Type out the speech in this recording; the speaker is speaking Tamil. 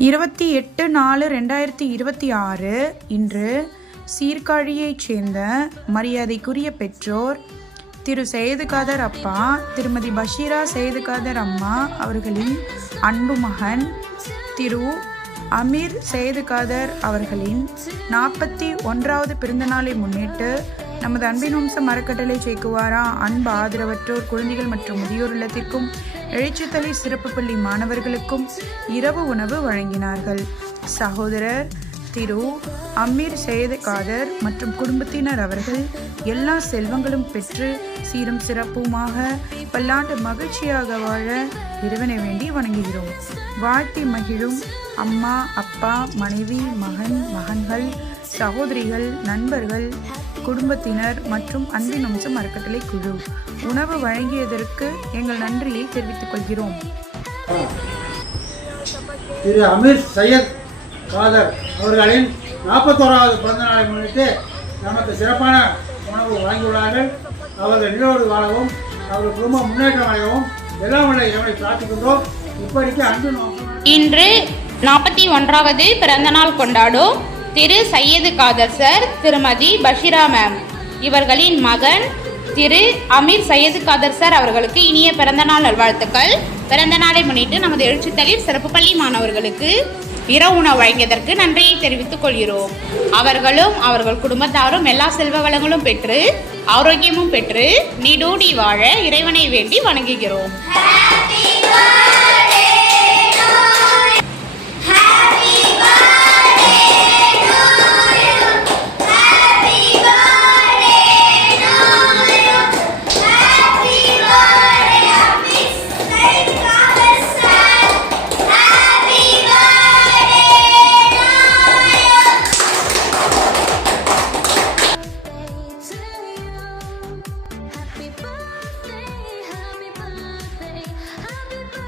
28/4/2026 இன்று சீர்காழியைச் சேர்ந்த மரியாதைக்குரிய பெற்றோர் திரு சையது காதர் அப்பா, திருமதி பஷீரா சையது காதர் அம்மா அவர்களின் அன்பு மகன் திரு அமீர் சையது காதர் அவர்களின் 41வது பிறந்தநாளை முன்னிட்டு நமது அன்பின் வம்சம் அறக்கட்டளை சேக்குவாரா அன்பு ஆதரவற்றோர் குழந்தைகள் மற்றும் முதியோர் இல்லத்திற்கும் எழுச்சித்தலை சிறப்பு பள்ளி மாணவர்களுக்கும் இரவு உணவு வழங்கினார்கள். சகோதரர் திரு அமீர் சையது காதர் மற்றும் குடும்பத்தினர் அவர்கள் எல்லா செல்வங்களும் பெற்று சீரும் சிறப்புமாக பல்லாண்டு மகிழ்ச்சியாக வாழ இறைவனை வேண்டி வணங்குகிறோம். வாழ்த்தி மகிழும் அம்மா, அப்பா, மனைவி, மகன், மகன்கள், சகோதரிகள், நண்பர்கள், குடும்பத்தினர் மற்றும் அன்பின் வம்சம் அறக்கட்டளை குழு. உணவு வழங்கியதற்கு எங்கள் நன்றியை தெரிவித்துக் கொள்கிறோம். திரு அமீர் சையத் காதர் அவர்களின் 41வது பிறந்த நாளை முன்னிட்டு நமக்கு சிறப்பான உணவு வழங்கியுள்ளார்கள். அவர்கள் நிலவோடு வாழவும் அவர்கள் குடும்பம் முன்னேற்றம் அடையவும் எல்லாம் உள்ள இறைவனை பிரார்த்திக்கின்றோம். இப்படிக்கு அன்பின் இன்று 41வது பிறந்தநாள் கொண்டாடும் திரு சையது காதர் சார், திருமதி பஷீரா மேம் இவர்களின் மகன் திரு அமீர் சையது காதர் சார் அவர்களுக்கு இனிய பிறந்தநாள் நல்வாழ்த்துக்கள். பிறந்த நாளை முன்னிட்டு நமது எழுச்சித்தளிர் சிறப்பு பள்ளி மாணவர்களுக்கு இரவு உணவு வழங்கியதற்கு நன்றியை தெரிவித்துக் கொள்கிறோம். அவர்களும் அவர்கள் குடும்பத்தாரும் எல்லா செல்வ வளங்களும் பெற்று ஆரோக்கியமும் பெற்று நீடூடி வாழ இறைவனை வேண்டி வணங்குகிறோம்.